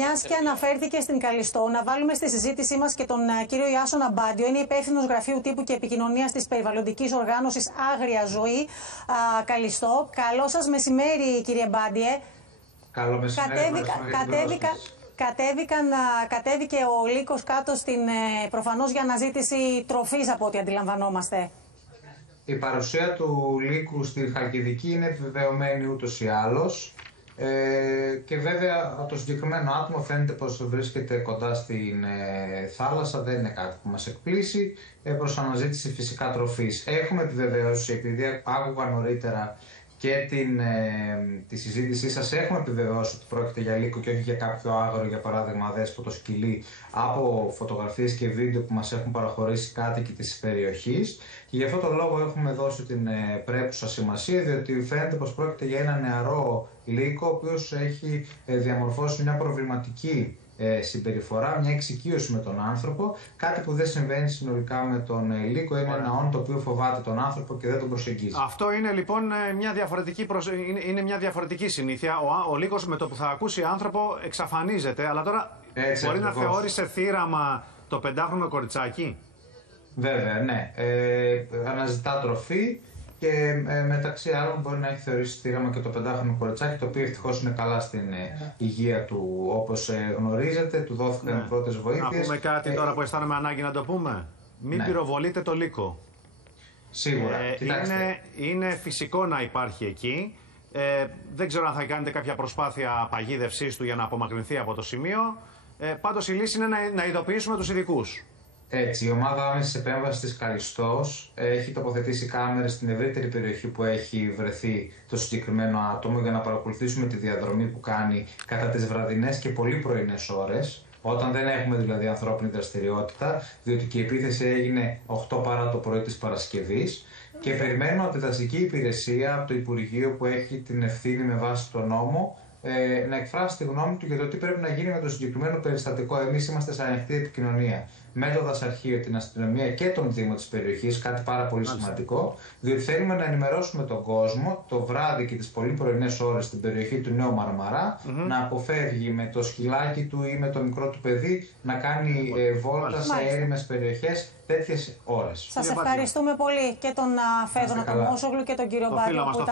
Μιας και αναφέρθηκε στην Καλιστό, να βάλουμε στη συζήτησή μας και τον κύριο Ιάσονα Μπάντιο. Είναι υπεύθυνος γραφείου τύπου και επικοινωνίας της περιβαλλοντικής οργάνωσης Άγρια Ζωή Καλιστό. Καλό σας μεσημέρι, κύριε Μπάντιε. Καλό μεσημέρι. Κατέβηκε ο λύκος κάτω προφανώς για αναζήτηση τροφής, από ό,τι αντιλαμβανόμαστε. Η παρουσία του λύκου στη Χαλκιδική είναι επιβεβαιωμένη ούτως ή άλλως. Και βέβαια το συγκεκριμένο άτομο φαίνεται πως βρίσκεται κοντά στην θάλασσα, δεν είναι κάτι που μας εκπλήσει, προς αναζήτηση φυσικά τροφής. Έχουμε επιβεβαιώσει, επειδή άκουγα νωρίτερα και τη συζήτησή σας, έχουμε επιβεβαιώσει ότι πρόκειται για λύκο και όχι για κάποιο άγρο, για παράδειγμα δέσποτο σκυλί, από φωτογραφίες και βίντεο που μας έχουν παραχωρήσει κάτοικοι της περιοχής. Και γι' αυτό το λόγο έχουμε δώσει την πρέπουσα σημασία, διότι φαίνεται πως πρόκειται για ένα νεαρό λύκο, ο οποίος έχει διαμορφώσει μια προβληματική συμπεριφορά, μια εξοικείωση με τον άνθρωπο, κάτι που δεν συμβαίνει συνολικά με τον λύκο. Είναι ένα όν το οποίο φοβάται τον άνθρωπο και δεν τον προσεγγίζει. Αυτό είναι λοιπόν μια διαφορετική συνήθεια. Ο λύκος με το που θα ακούσει άνθρωπο εξαφανίζεται, αλλά τώρα έτσι, μπορεί ακριβώς να θεώρησε θύραμα το 5χρονο κοριτσάκι. Βέβαια, ναι. Αναζητά τροφή. Και μεταξύ άλλων μπορεί να έχει θεωρήσει θύραμα και το 5χρονο κοριτσάκι, το οποίο ευτυχώς είναι καλά στην υγεία του, όπως γνωρίζετε, του δόθηκαν οι πρώτες βοήθειες. Να πούμε κάτι τώρα που αισθάνομαι ανάγκη να το πούμε. Μην πυροβολείτε το λύκο. Σίγουρα. Είναι φυσικό να υπάρχει εκεί. Δεν ξέρω αν θα κάνετε κάποια προσπάθεια παγίδευσής του για να απομακρυνθεί από το σημείο. Πάντως η λύση είναι να ειδοποιήσουμε τους ειδικούς. Έτσι, η ομάδα άμεσης επέμβασης της Καλιστός έχει τοποθετήσει κάμερες στην ευρύτερη περιοχή που έχει βρεθεί το συγκεκριμένο άτομο, για να παρακολουθήσουμε τη διαδρομή που κάνει κατά τις βραδινές και πολύ πρωινές ώρες, όταν δεν έχουμε δηλαδή ανθρώπινη δραστηριότητα, διότι και η επίθεση έγινε 8 παρά το πρωί της Παρασκευής. Και περιμένω από τη δασική υπηρεσία, από το Υπουργείο που έχει την ευθύνη με βάση τον νόμο, να εκφράσει τη γνώμη του για το τι πρέπει να γίνει με το συγκεκριμένο περιστατικό. Εμείς είμαστε σε ανοιχτή επικοινωνία με το δασαρχείο, την αστυνομία και τον Δήμο της περιοχής, κάτι πάρα πολύ σημαντικό, διότι θέλουμε να ενημερώσουμε τον κόσμο το βράδυ και τις πολύ πρωινές ώρες στην περιοχή του Νέου Μαρμαρά να αποφεύγει με το σκυλάκι του ή με το μικρό του παιδί να κάνει βόλτα σε έρημες περιοχές τέτοιες ώρες. Σας ευχαριστούμε πολύ και τον Φέδωνα τον Μόσογλου και τον κύριο Μπάντιο.